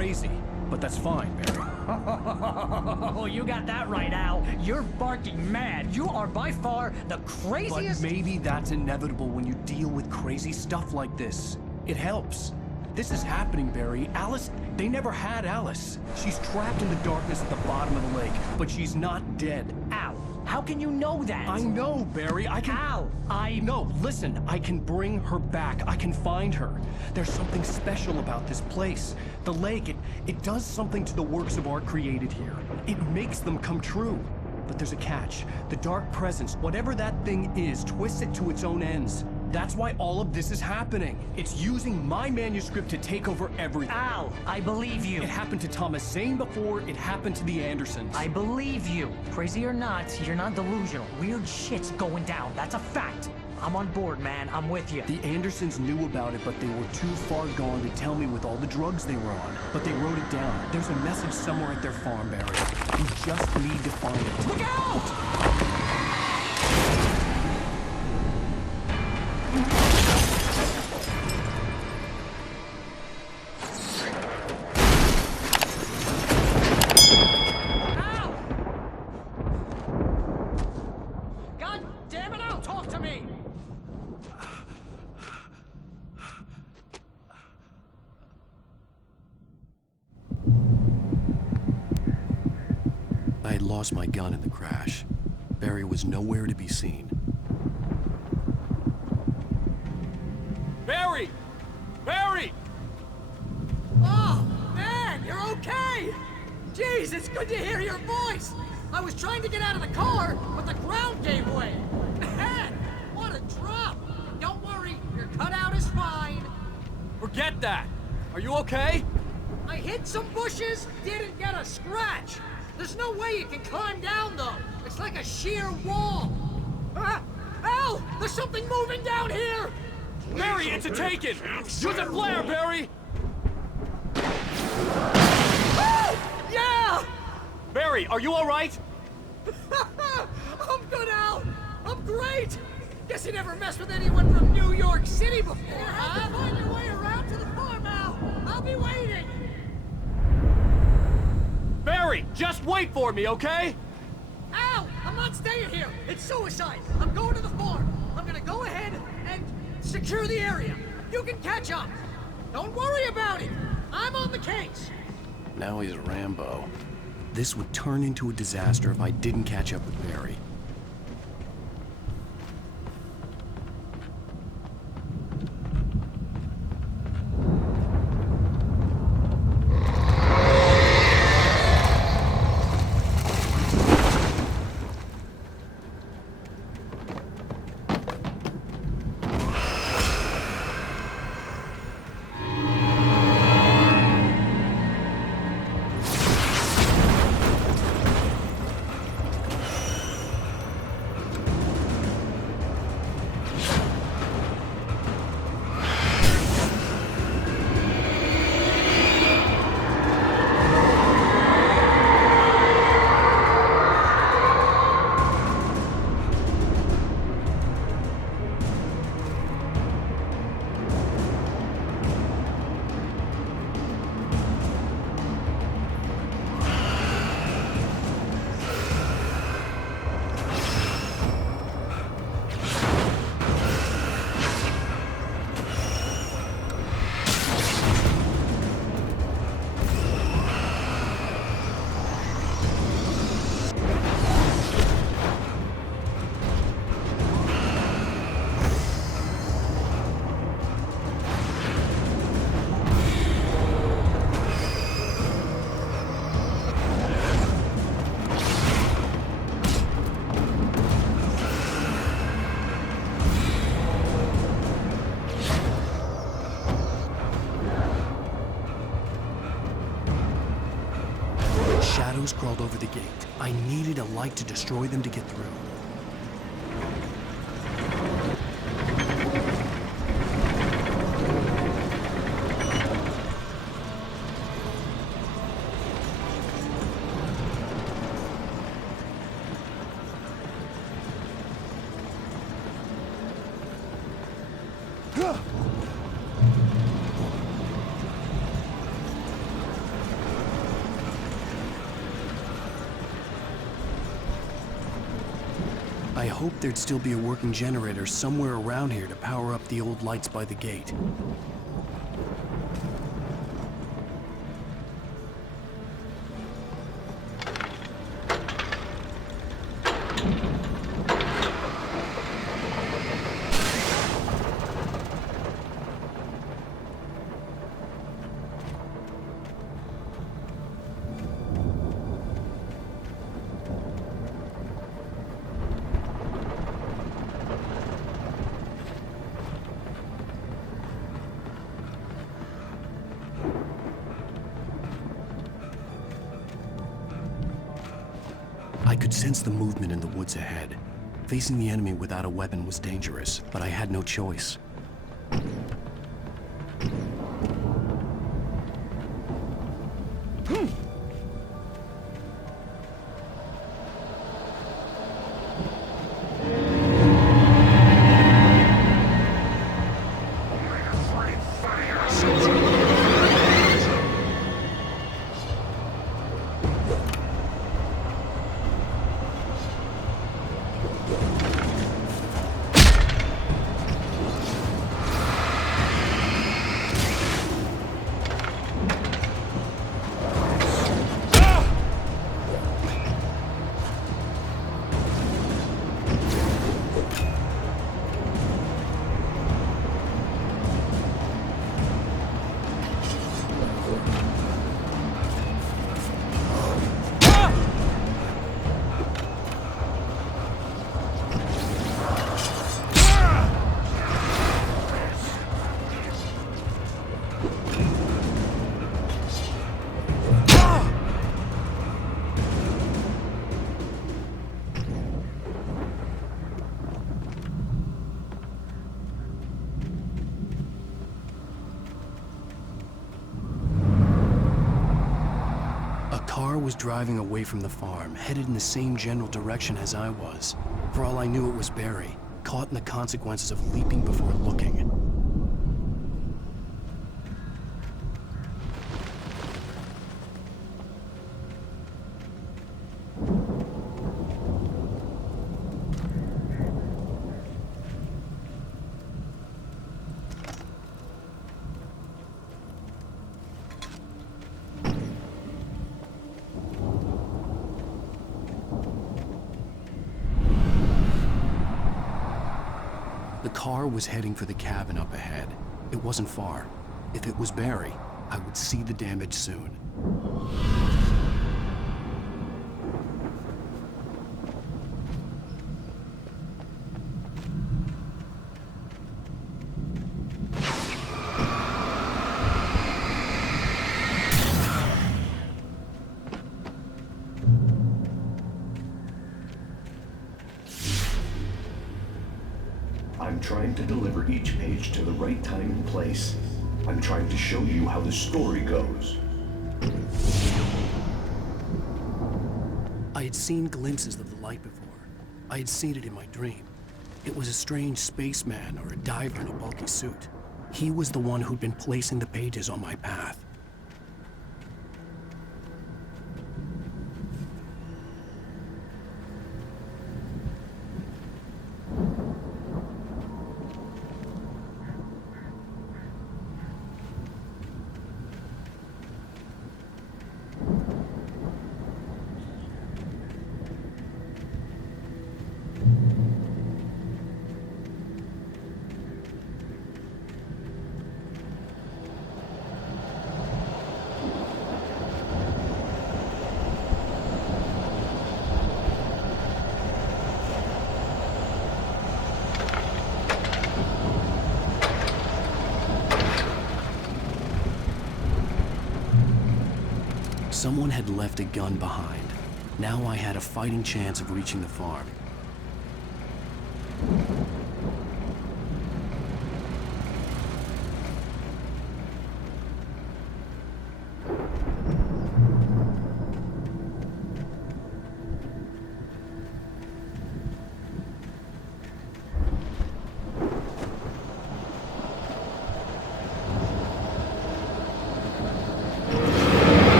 crazy, but that's fine, Barry. Oh, you got that right, Al. You're barking mad. You are by far the craziest... But maybe that's inevitable when you deal with crazy stuff like this. It helps. This is happening, Barry. Alice, they never had Alice. She's trapped in the darkness at the bottom of the lake, but she's not dead. Al, how can you know that? I know, Barry. I can... Al, No, listen. I can bring her back. I can find her. There's something special about this place. The lake, it does something to the works of art created here. It makes them come true. But there's a catch. The dark presence, whatever that thing is, twists it to its own ends. That's why all of this is happening. It's using my manuscript to take over everything. Al, I believe you. It happened to Thomas Zane before, it happened to the Andersons. I believe you. Crazy or not, you're not delusional. Weird shit's going down. That's a fact. I'm on board, man. I'm with you. The Andersons knew about it, but they were too far gone to tell me with all the drugs they were on. But they wrote it down. There's a message somewhere at their farm, Barry. We just need to find it. Look out! I had lost my gun in the crash. Barry was nowhere to be seen. Barry! Barry! Oh, man, you're okay! Jeez, it's good to hear your voice! I was trying to get out of the car, but the ground gave way. Man, what a drop! Don't worry, your cutout is fine. Forget that! Are you okay? I hit some bushes, didn't get a scratch. There's no way you can climb down, though. It's like a sheer wall. Al! There's something moving down here! Barry, it's a taken! Use a flare, Barry! Oh! Yeah! Barry, are you alright? I'm good, Al! I'm great! Guess you never messed with anyone from New York City before, huh? Find your way around to the farm, Al! I'll be waiting! Barry, just wait for me, okay? Al! I'm not staying here! It's suicide! I'm going to the farm! I'm gonna go ahead and secure the area. You can catch up! Don't worry about it! I'm on the case! Now he's Rambo. This would turn into a disaster if I didn't catch up with Barry. Shadows crawled over the gate. I needed a light to destroy them to get through. I hoped there'd still be a working generator somewhere around here to power up the old lights by the gate. I could sense the movement in the woods ahead. Facing the enemy without a weapon was dangerous, but I had no choice. Was driving away from the farm, headed in the same general direction as I was. For all I knew, it was Barry, caught in the consequences of leaping before looking. The car was heading for the cabin up ahead. It wasn't far. If it was Barry, I would see the damage soon. I'm trying to deliver each page to the right time and place. I'm trying to show you how the story goes. I had seen glimpses of the light before. I had seen it in my dream. It was a strange spaceman or a diver in a bulky suit. He was the one who'd been placing the pages on my path. Someone had left a gun behind. Now I had a fighting chance of reaching the farm.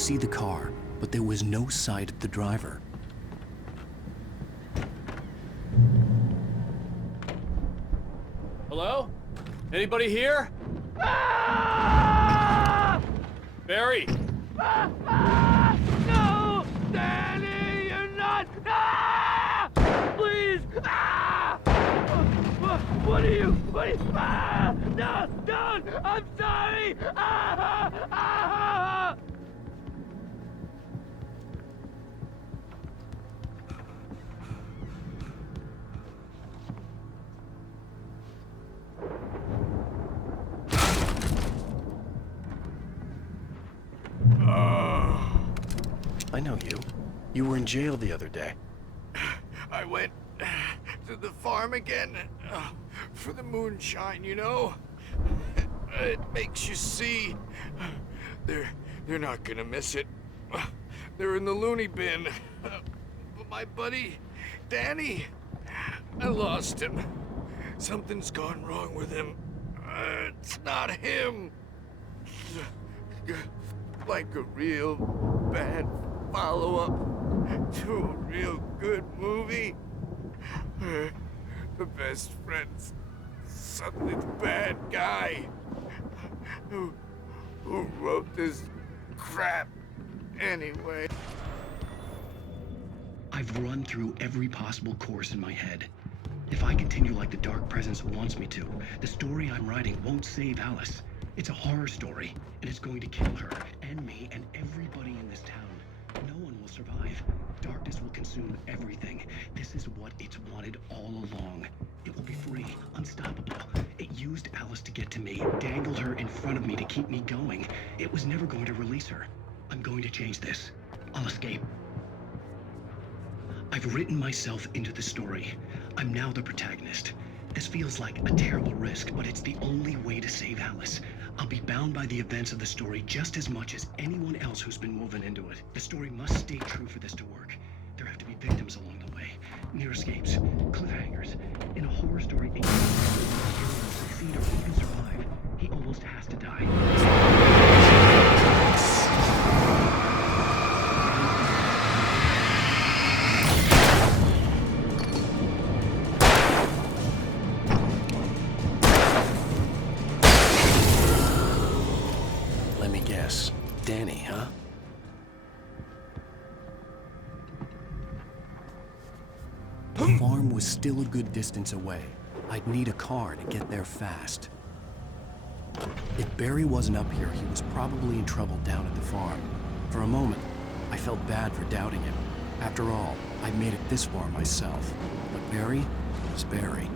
see the car, but there was no sight of the driver. Hello? Anybody here? Barry! No! Danny, you're not! Please! What are you? No! Don't! I'm sorry! I know you. You were in jail the other day. I went to the farm again for the moonshine, you know? It makes you see. They're not gonna miss it. They're in the loony bin. But my buddy, Danny, I lost him. Something's gone wrong with him. It's not him. Like a real bad follow-up to a real good movie. The best friend's suddenly the bad guy who wrote this crap anyway. I've run through every possible course in my head. If I continue like the Dark Presence wants me to, the story I'm writing won't save Alice. It's a horror story, and it's going to kill her, and me, and everybody in this town. No one will survive. Darkness will consume everything. This is what it's wanted all along. It will be free, unstoppable. It used Alice to get to me, dangled her in front of me to keep me going. It was never going to release her. I'm going to change this. I'll escape. I've written myself into the story. I'm now the protagonist. This feels like a terrible risk, but it's the only way to save Alice. I'll be bound by the events of the story just as much as anyone else who's been woven into it. The story must stay true for this to work. There have to be victims along the way. Near escapes, cliffhangers. In a horror story, it can't succeed or even survive. He almost has to die. Let me guess. Danny, huh? The farm was still a good distance away. I'd need a car to get there fast. If Barry wasn't up here, he was probably in trouble down at the farm. For a moment, I felt bad for doubting him. After all, I'd made it this far myself. But Barry was Barry.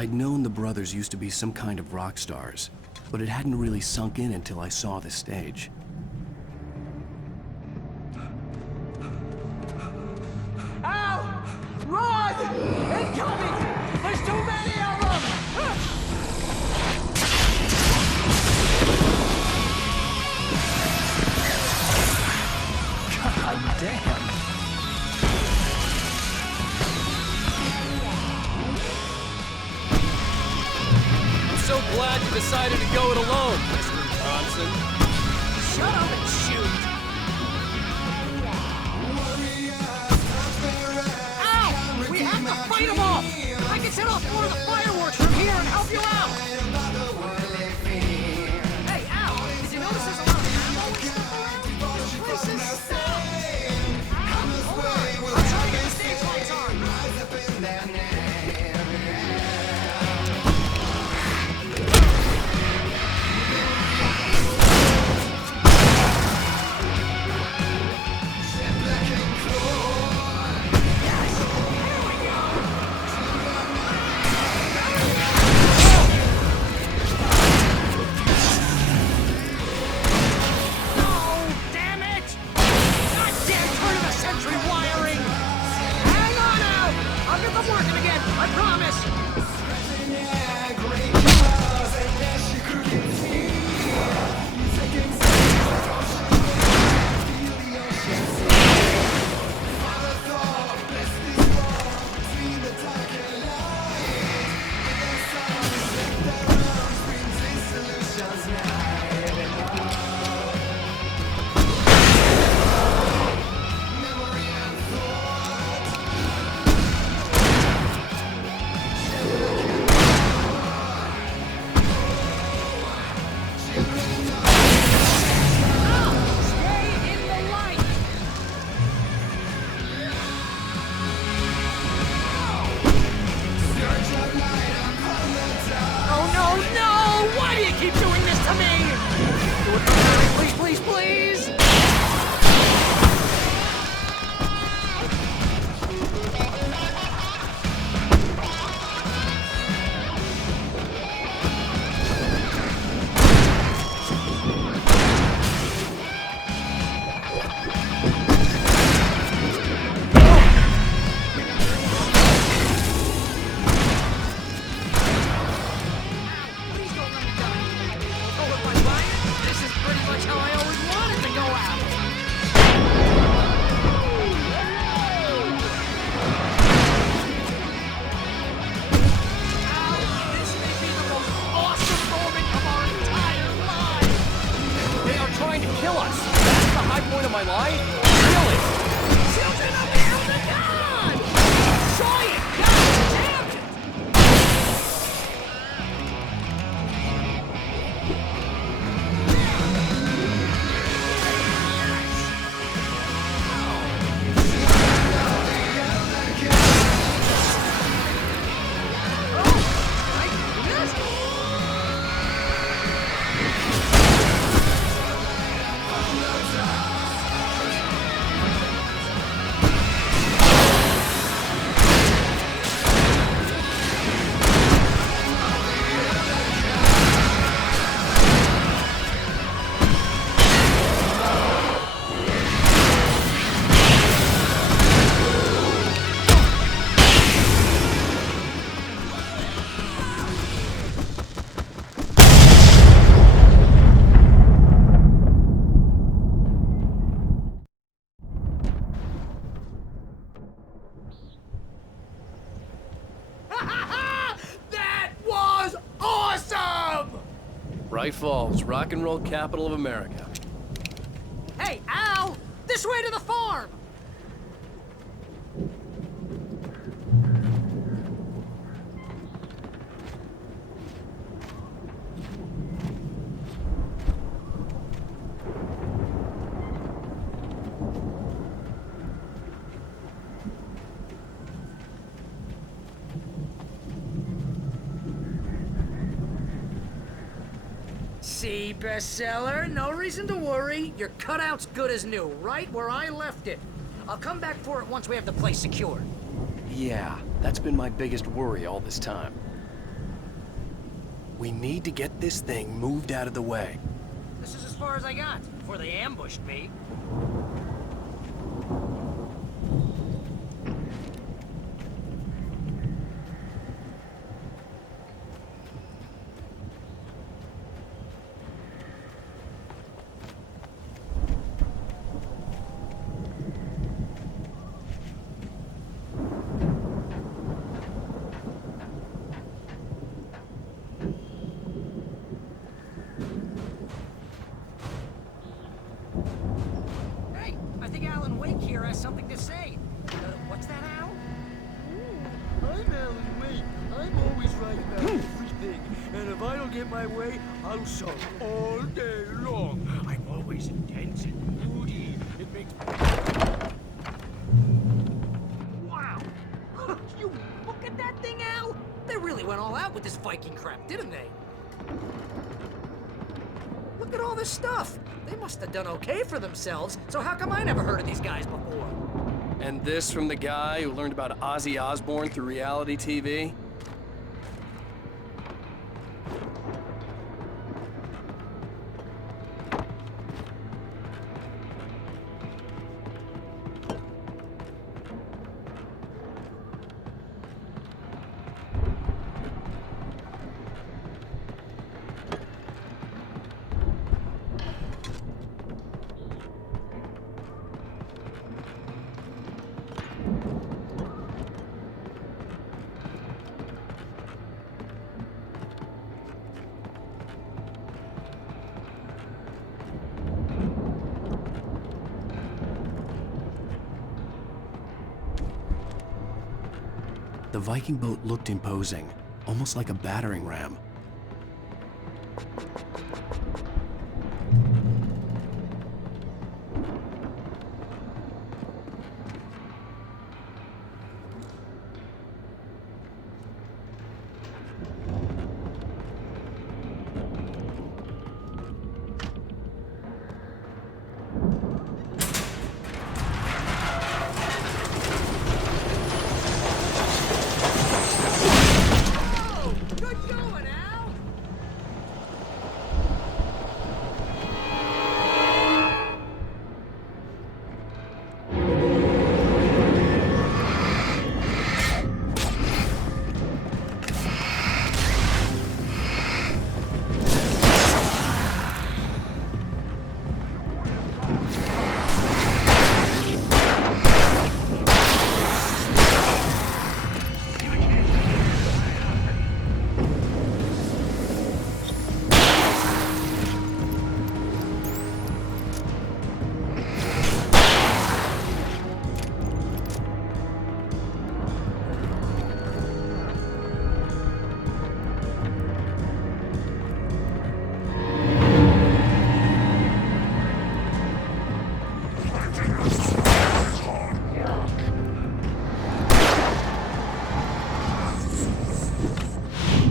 I'd known the brothers used to be some kind of rock stars, but it hadn't really sunk in until I saw the stage. Ow! Run! Incoming! There's too many of them! God damn! I'm so glad you decided to go it alone, Mr. Johnson. Shut up and shoot! Ow! We have to fight them off! I can set off more of the fireworks from here and help you out! Hey, Al! Did you notice there's a lot of ammo and stuff around? This place is stacked! Hold on! I'll try to get the stage lights on! I promise! Bright Falls, rock and roll capital of America. Hey, Al! This way to the farm! See, bestseller? No reason to worry. Your cutout's good as new, right where I left it. I'll come back for it once we have the place secured. Yeah, that's been my biggest worry all this time. We need to get this thing moved out of the way. This is as far as I got before they ambushed me. Hey, I think Alan Wake here has something to say. What's that, Al? I'm Alan Wake. I'm always right about everything. And if I don't get my way, I'll sulk all day long. I'm always intense and moody. It makes... Wow! You look at that thing, Al! They really went all out with this Viking crap, didn't they? Look at all this stuff! They must have done okay for themselves, so how come I never heard of these guys before? And this from the guy who learned about Ozzy Osbourne through reality TV? The Viking boat looked imposing, almost like a battering ram. Good going, Al!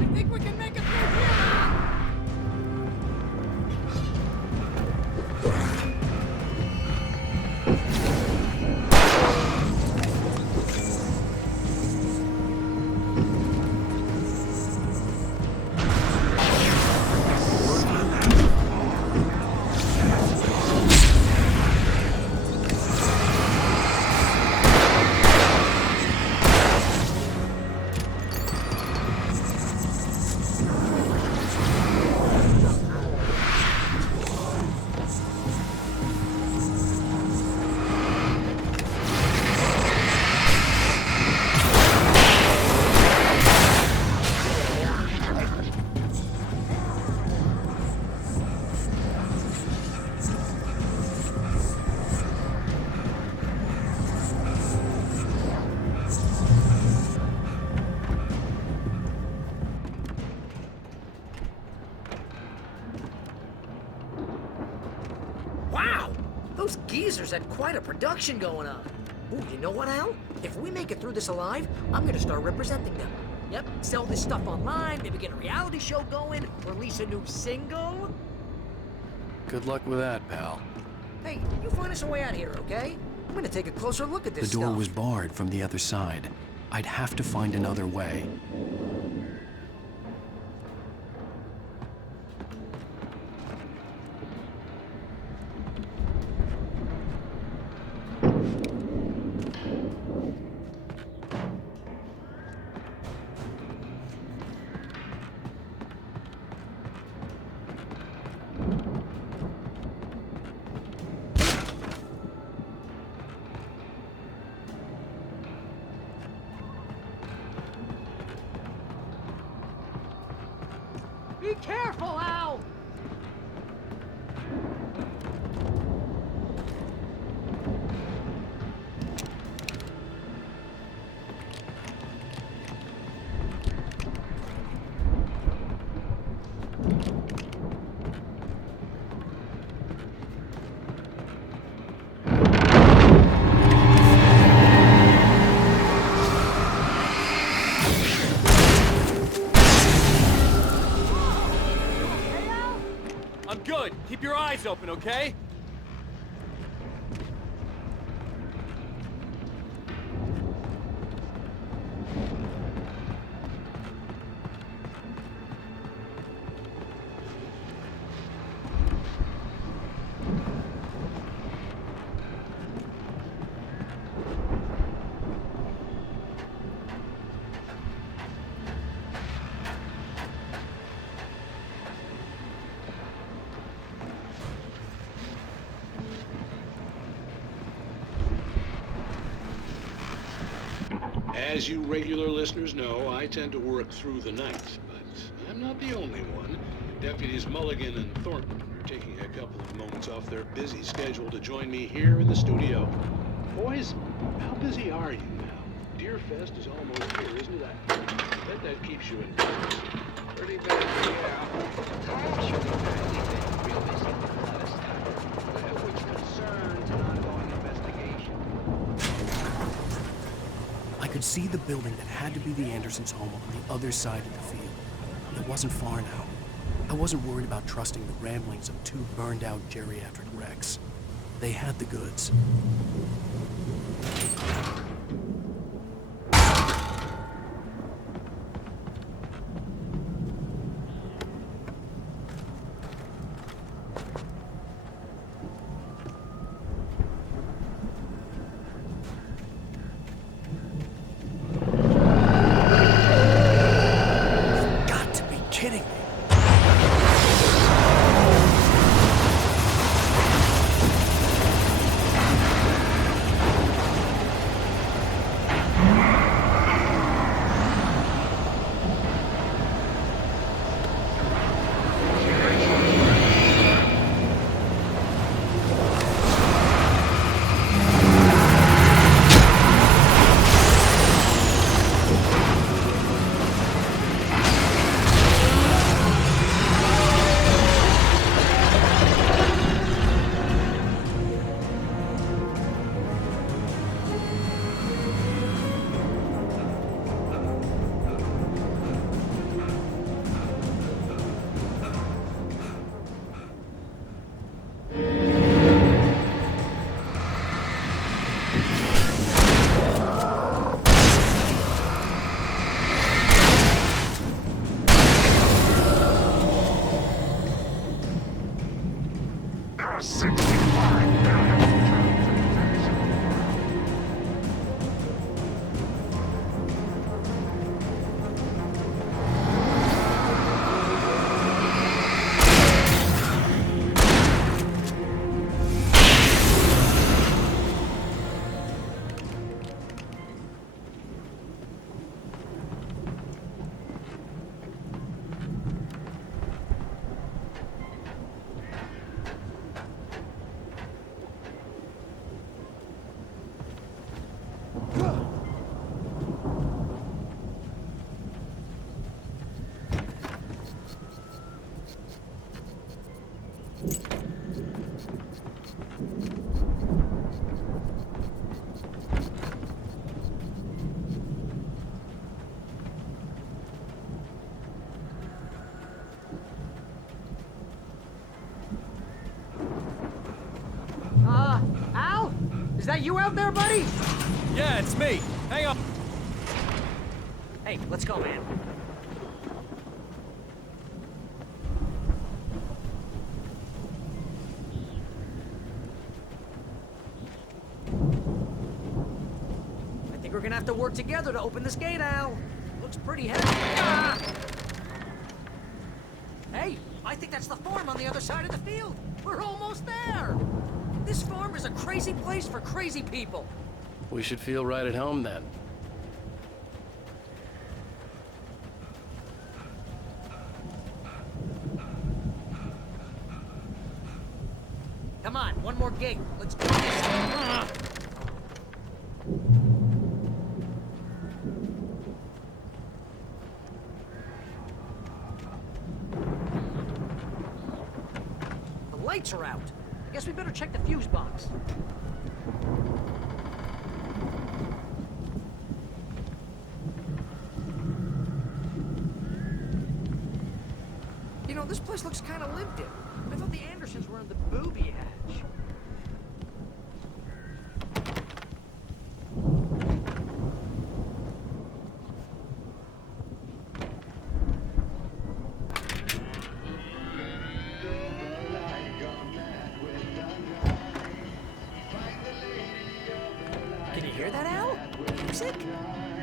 I think we can make it through here, Al! Wow! Those geezers had quite a production going on. Ooh, you know what, Al? If we make it through this alive, I'm gonna start representing them. Yep, sell this stuff online, maybe get a reality show going, release a new single. Good luck with that, pal. Hey, you find us a way out of here, okay? I'm gonna take a closer look at The this door stuff. was barred from the other side. I'd have to find another way. Be careful, Al! I'm good. Keep your eyes open, okay? As you regular listeners know, I tend to work through the night, but I'm not the only one. Deputies Mulligan and Thornton are taking a couple of moments off their busy schedule to join me here in the studio. Boys, how busy are you now? Deerfest is almost here, isn't it? I bet that keeps you in business. Pretty busy, yeah. Actually, we've been real busy with a lot of stuff, which concerns an ongoing investigation. I could see the building that had to be the Andersons' home on the other side of the field. It wasn't far now. I wasn't worried about trusting the ramblings of two burned-out geriatric wrecks. They had the goods. Al? Is that you out there, buddy? Yeah, it's me. Hang on. Hey, let's go, man. I think we're gonna have to work together to open this gate, Al. Looks pretty heavy. Ah! Hey, I think that's the farm on the other side of the field. We're almost there. This farm is a crazy place for crazy people. We should feel right at home then. more gate. Let's do this. The lights are out. I guess we better check the fuse box. You know, this place looks kind of lived in. I thought the Andersons were in the booby hatch. Can you hear that, Al? Music?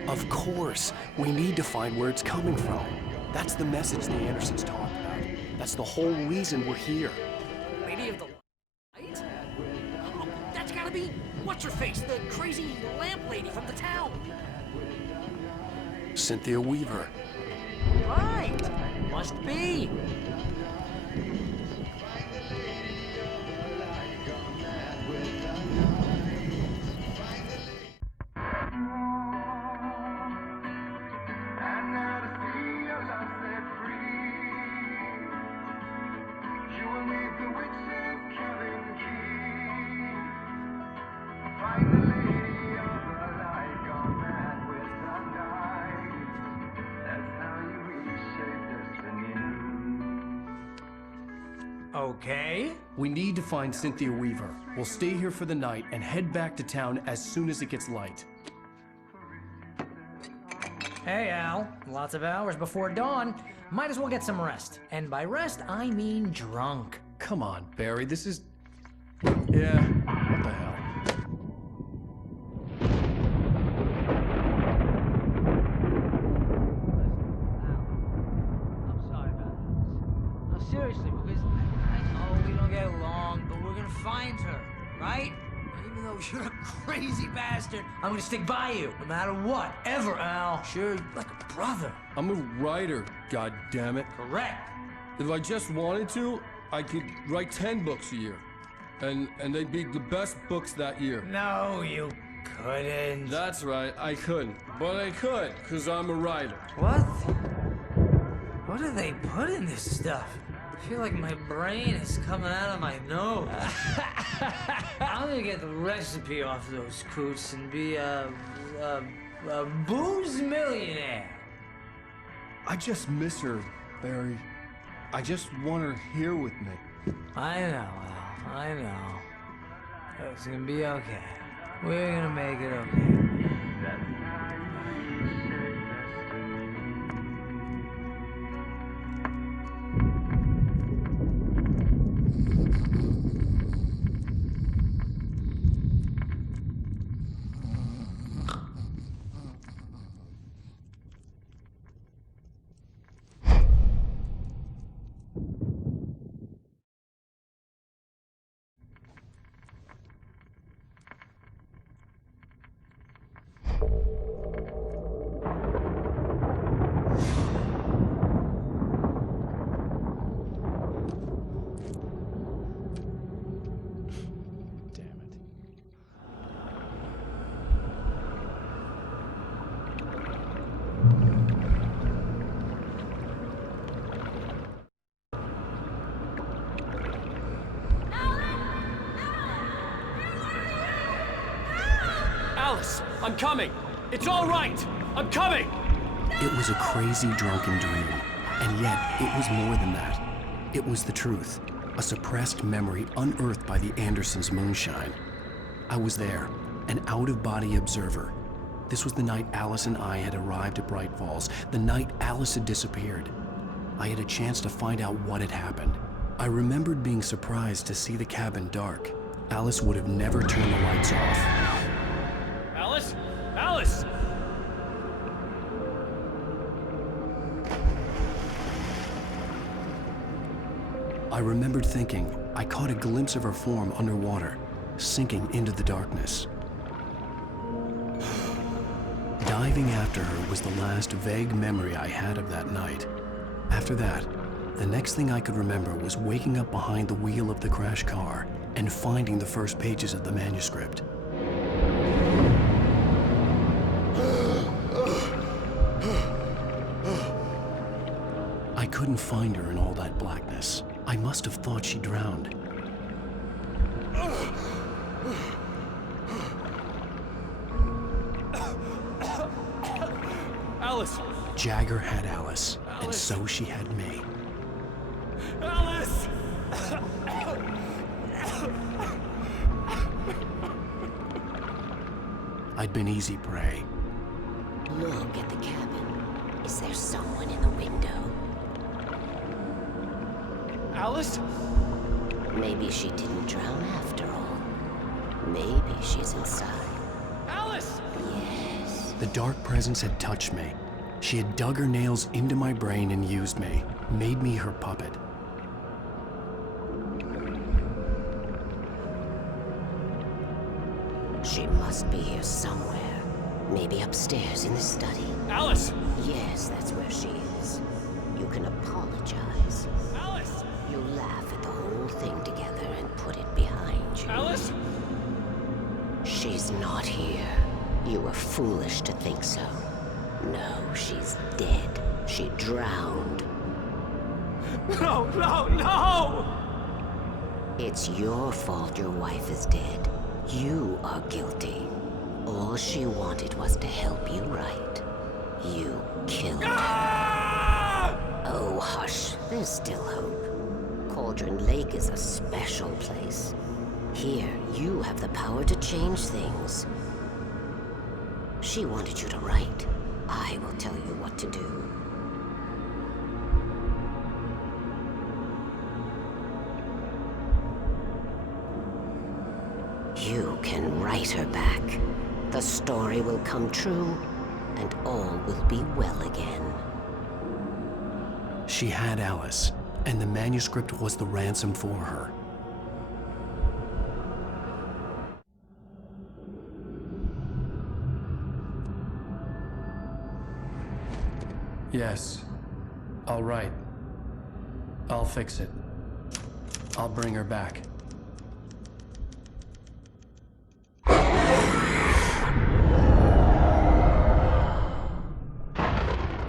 Of course. We need to find where it's coming from. That's the message the Andersons talk about. That's the whole reason we're here. Lady of the Light? Oh, that's gotta be what's-her-face, the crazy lamp lady from the town. Cynthia Weaver. Right. Must be. Okay. We need to find Cynthia Weaver. We'll stay here for the night and head back to town as soon as it gets light. Hey, Al. Lots of hours before dawn. Might as well get some rest. And by rest, I mean drunk. Come on, Barry, this is... Yeah, what the hell? I'm sorry about this. No, seriously, because I know we don't get along, but we're gonna find her, right? Even though you're a crazy bastard, I'm gonna stick by you, no matter what, ever, Al. Sure, like a brother. I'm a writer, goddammit. Correct. If I just wanted to, I could write 10 books a year. And they'd be the best books that year. No, you couldn't. That's right, I couldn't. But I could, because I'm a writer. What? What do they put in this stuff? I feel like my brain is coming out of my nose. I'm gonna get the recipe off those coots and be a booze millionaire. I just miss her, Barry. I just want her here with me. I know, Al. I know. It's gonna be okay. We're gonna make it okay. Alice, I'm coming. It's all right. I'm coming. It was a crazy, drunken dream. And yet, it was more than that. It was the truth. A suppressed memory unearthed by the Andersons' moonshine. I was there, an out-of-body observer. This was the night Alice and I had arrived at Bright Falls, the night Alice had disappeared. I had a chance to find out what had happened. I remembered being surprised to see the cabin dark. Alice would have never turned the lights off. Alice? Alice! I remembered thinking I caught a glimpse of her form underwater, sinking into the darkness. Diving after her was the last vague memory I had of that night. After that, the next thing I could remember was waking up behind the wheel of the crashed car and finding the first pages of the manuscript. I couldn't find her in all that blackness. I must have thought she drowned. Alice! Jagger had Alice, and Alice. so she had me. Alice! I'd been easy prey. Look at the cabin. Is there someone in the window? Alice? Maybe she didn't drown after all. Maybe she's inside. Alice! Yes. The dark presence had touched me. She had dug her nails into my brain and used me, made me her puppet. She must be here somewhere. Maybe upstairs in the study. Alice! Yes, that's where she is. You can apologize. Alice! You laugh at the whole thing together and put it behind you. Alice! She's not here. You were foolish to think so. No, she's dead. She drowned. No, no, no! It's your fault your wife is dead. You are guilty. All she wanted was to help you right. You killed her. Oh, hush. There's still hope. Cauldron Lake is a special place. Here, you have the power to change things. She wanted you to write. I will tell you what to do. You can write her back. The story will come true, and all will be well again. She had Alice, and the manuscript was the ransom for her. Yes. All right. I'll fix it. I'll bring her back.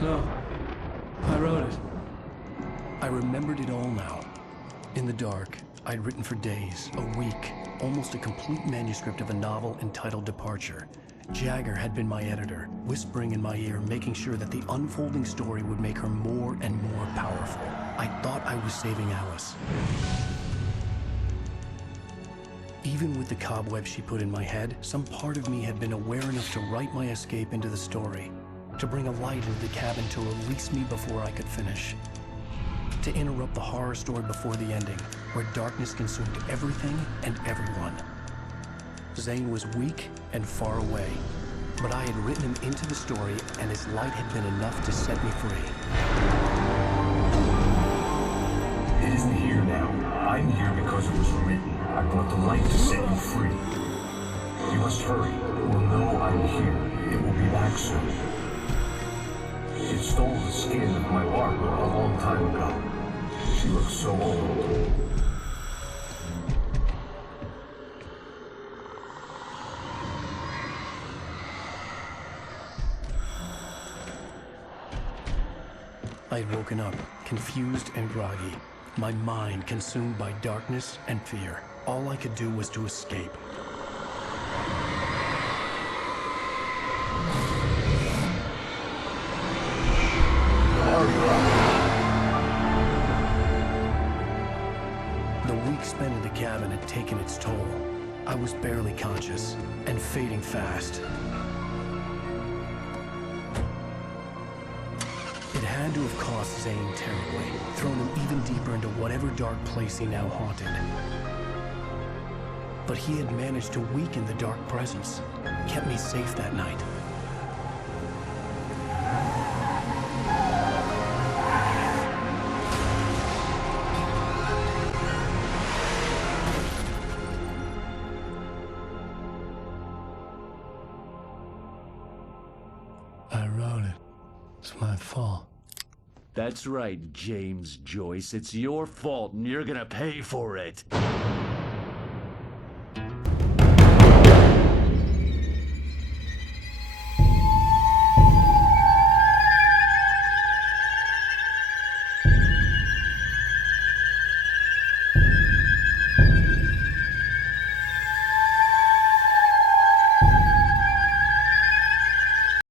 No. I wrote it. I remembered it all now. In the dark, I'd written for days, a week, almost a complete manuscript of a novel entitled Departure. Jagger had been my editor, whispering in my ear, making sure that the unfolding story would make her more and more powerful. I thought I was saving Alice. Even with the cobwebs she put in my head, some part of me had been aware enough to write my escape into the story, to bring a light into the cabin to release me before I could finish, to interrupt the horror story before the ending, where darkness consumed everything and everyone. Zane was weak and far away, but I had written him into the story, and his light had been enough to set me free. It isn't here now. I'm here because it was written. I brought the light to set you free. You must hurry. It will know I'm here. It will be back soon. It stole the skin of my Barbara a long time ago. She looks so old. I'd woken up, confused and groggy, my mind consumed by darkness and fear. All I could do was to escape. The week spent in the cabin had taken its toll. I was barely conscious and fading fast. It had to have cost Zane terribly, thrown him even deeper into whatever dark place he now haunted. But he had managed to weaken the dark presence, kept me safe that night. I wrote it. It's my fault. That's right, James Joyce. It's your fault, and you're gonna pay for it.